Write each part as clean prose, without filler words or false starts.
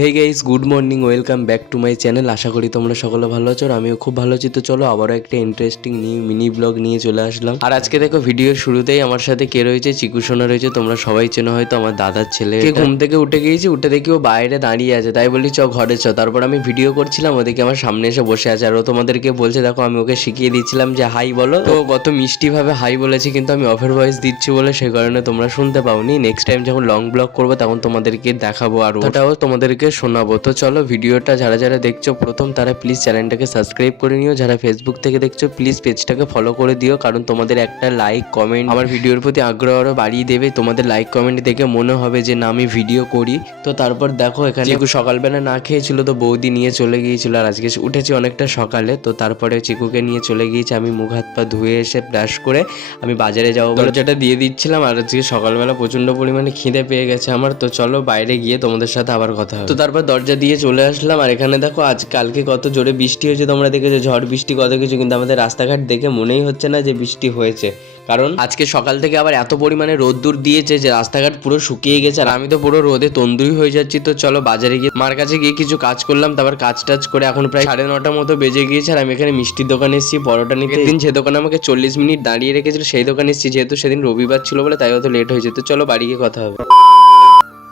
Hey guys, good morning, welcome back to my channel. আশা করি তোমরা সকলে ভালো আছো আর আমিও খুব ভালো আছি। তো চলো আবারও একটা ইন্টারেস্টিং নিউ মিনি ব্লগ নিয়ে চলে আসলাম। আর আজকে দেখো ভিডিওর শুরুতেই আমার সাথে কে রয়েছে, চিকু সোনা রয়েছে। তোমরা সবাই চেনো হয়তো, আমার দাদার ছেলে। ঘুম থেকে উঠে গিয়েছি, উঠে দেখি ও বাইরে দাঁড়িয়ে আছে, তাই বলি চ ঘরে চ। তারপর আমি ভিডিও করছিলাম, ওদিকে আমার সামনে এসে বসে আছে আর ও তোমাদেরকে বলছে দেখো আমি ওকে শিখিয়ে দিচ্ছিলাম যে হাই বলো। তো কত মিষ্টি ভাবে হাই বলেছি, কিন্তু আমি অফের ভয়েস দিচ্ছি বলে সে কারণে তোমরা শুনতে পাওনি। নেক্সট টাইম যখন লং ব্লগ করবো তখন তোমাদেরকে দেখাবো আর ওটাও তোমাদেরকে শোনাবো। তো চলো ভিডিওটা যারা যারা দেখছো প্রথম তারা প্লিজ চ্যানেলটাকে সাবস্ক্রাইব করে নিও, যারা ফেসবুক থেকে দেখছো প্লিজ পেজটাকে ফলো করে দিও, কারণ তোমাদের একটা লাইক কমেন্ট আমার ভিডিওর প্রতি আগ্রহ আরও বাড়িয়ে দেবে। তোমাদের লাইক কমেন্ট দেখে মনে হবে যে না আমি ভিডিও করি। তো তারপর দেখো এখানে চিকু সকালবেলা না খেয়েছিল, তো বৌদি নিয়ে চলে গিয়েছিল আর আজকে উঠেছি অনেকটা সকালে। তো তারপরে চিকুকে নিয়ে চলে গিয়েছে, আমি মুখ হাত পা ধুয়ে এসে ব্রাশ করে আমি বাজারে যাবো বলে যেটা দিয়ে দিচ্ছিলাম। আর আজকে সকালবেলা প্রচন্ড পরিমাণে খিদে পেয়ে গেছে আমার। তো চলো বাইরে গিয়ে তোমাদের সাথে আবার কথা হবে। তো তারপর দরজা দিয়ে চলে আসলাম আর এখানে দেখো আজ কালকে কত জোরে বৃষ্টি হয়েছে, তোমরা দেখেছো ঝড় বৃষ্টি কত কিছু, কিন্তু আমাদের রাস্তাঘাট দেখে মনেই হচ্ছে না যে বৃষ্টি হয়েছে, কারণ আজকে সকাল থেকে আবার এত পরিমাণে রোদ্দুর দিয়েছে যে রাস্তাঘাট পুরো শুকিয়ে গেছে আর আমি তো পুরো রোদে তন্দুরি হয়ে যাচ্ছি। তো চলো বাজারে গিয়ে মার কাছে গিয়ে কিছু কাজ করলাম, তারপর কাজ টাজ করে এখন প্রায় 9:30 মতো বেজে গিয়েছে আর আমি এখানে মিষ্টির দোকানে এসেছি পরোটা নিতে। দিন যে দোকানে আমাকে 40 মিনিট দাঁড়িয়ে রেখেছিল সেই দোকানে এসেছি, যেহেতু সেদিন রবিবার ছিল বলে তাই অত লেট হয়েছে। তো চলো বাড়ি গিয়ে কথা হবে।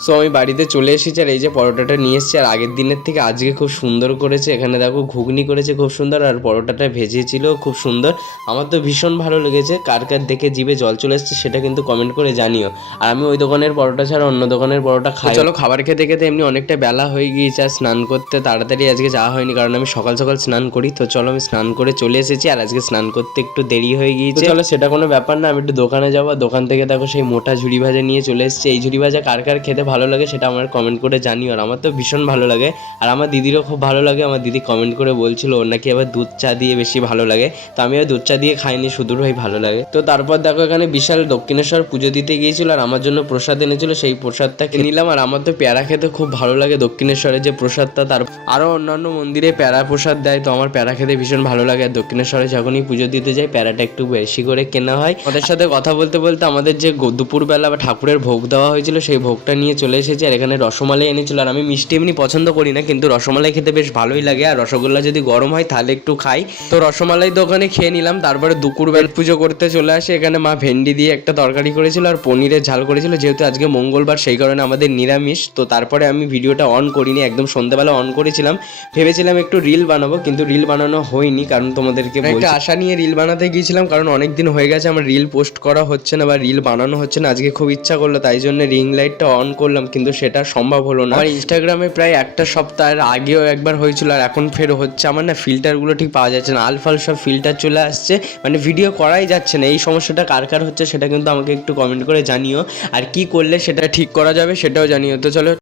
সো আমি বাড়িতে চলে এসেছি আর এই যে পরোটাটা নিয়ে এসেছি আর আগের দিনের থেকে আজকে খুব সুন্দর করেছে। এখানে দেখো ঘুগনি করেছে খুব সুন্দর আর পরোটাটা ভেজেছিল খুব সুন্দর। আমার তো ভীষণ ভালো লেগেছে, কার কার দেখে জিভে জল চলে এসেছে সেটা কিন্তু কমেন্ট করে জানিও। আর আমি ওই দোকানের পরোটা ছাড়া অন্য দোকানের পরোটা খাই। চলো খাবার খেতে খেতে এমনি অনেকটা বেলা হয়ে গিয়েছে আর স্নান করতে তাড়াতাড়ি আজকে যাওয়া হয়নি, কারণ আমি সকাল সকাল স্নান করি। তো চলো আমি স্নান করে চলে এসেছি আর আজকে স্নান করতে একটু দেরি হয়ে গিয়েছে। চলো সেটা কোনো ব্যাপার না, আমি একটু দোকানে যাবো। দোকান থেকে দেখো সেই মোটা ঝুড়ি ভাজা নিয়ে চলে এসেছি। এই ঝুড়ি ভাজা কার কার খেতে ভালো লাগে সেটা আমার কমেন্ট করে জানিও। আর আমার তো ভীষণ ভালো লাগে আর আমার দিদিরও খুব ভালো লাগে। আমার দিদি কমেন্ট করে বলছিল ওর নাকি আবার দুধ চা দিয়ে বেশি ভালো লাগে, তো আমি আর দুধ চা দিয়ে খাইনি, শুধু ভাই ভালো লাগে। তো তারপর দেখো এখানে বিশাল দক্ষিণেশ্বর পুজো দিতে গিয়েছিল আর আমার জন্য প্রসাদ এনেছিল, সেই প্রসাদটা খেয়ে নিলাম। আর আমার তো প্যারা খেতে খুব ভালো লাগে, দক্ষিণেশ্বরের যে প্রসাদটা, তার আরও অন্যান্য মন্দিরে প্যারা প্রসাদ দেয়, তো আমার প্যারা খেতে ভীষণ ভালো লাগে। আর দক্ষিণেশ্বরে যখনই পুজো দিতে যাই প্যারাটা একটু বেশি করে কেনা হয়। ওদের সাথে কথা বলতে বলতে আমাদের যে দুপুরবেলা বা ঠাকুরের ভোগ দেওয়া হয়েছিল সেই ভোগটা নিয়ে চলে এসেছি। আর এখানে রসমালাই এনেছিল আর আমি মিষ্টি এমনি পছন্দ করি না, কিন্তু রসমালাই খেতে বেশ ভালোই লাগে আর রসগোল্লা যদি গরম হয় তাহলে একটু খাই। তো রসমালাই দোকানে খেয়ে নিলাম। তারপরে দুপুরবেলা পুজো করতে চলে আসে। এখানে মা ভেন্ডি দিয়ে একটা তরকারি করেছিল আর পনিরের ঝাল করেছিল, যেহেতু আজকে মঙ্গলবার সেই কারণে আমাদের নিরামিষ। তো তারপরে আমি ভিডিওটা অন করিনি, একদম সন্ধ্যাবেলা অন করেছিলাম। ভেবেছিলাম একটু রিল বানাবো, কিন্তু রিল বানানো হয়নি, কারণ তোমাদেরকে একটা আশা নিয়ে রিল বানাতে গিয়েছিলাম, কারণ অনেক দিন হয়ে গেছে আমার রিল পোস্ট করা হচ্ছে না বা রিল বানানো হচ্ছে না। আজকে খুব ইচ্ছা করলো তাই জন্য রিং লাইটটা অন করলাম, কিন্তু সেটা সম্ভব হলো না। আমার ইনস্টাগ্রামে প্রায় একটা সপ্তাহের আগেও একবার হয়েছিল আর এখন ফের হচ্ছে। আমার না ফিল্টারগুলো ঠিক পাওয়া যাচ্ছে না, আলফাল সব ফিল্টার চলে আসছে, মানে ভিডিও করাই যাচ্ছে না। এই সমস্যাটা কার কার হচ্ছে সেটা কিন্তু আমাকে একটু কমেন্ট করে জানিও, আর কি করলে সেটা ঠিক করা যাবে সেটাও জানিও। তো চলো।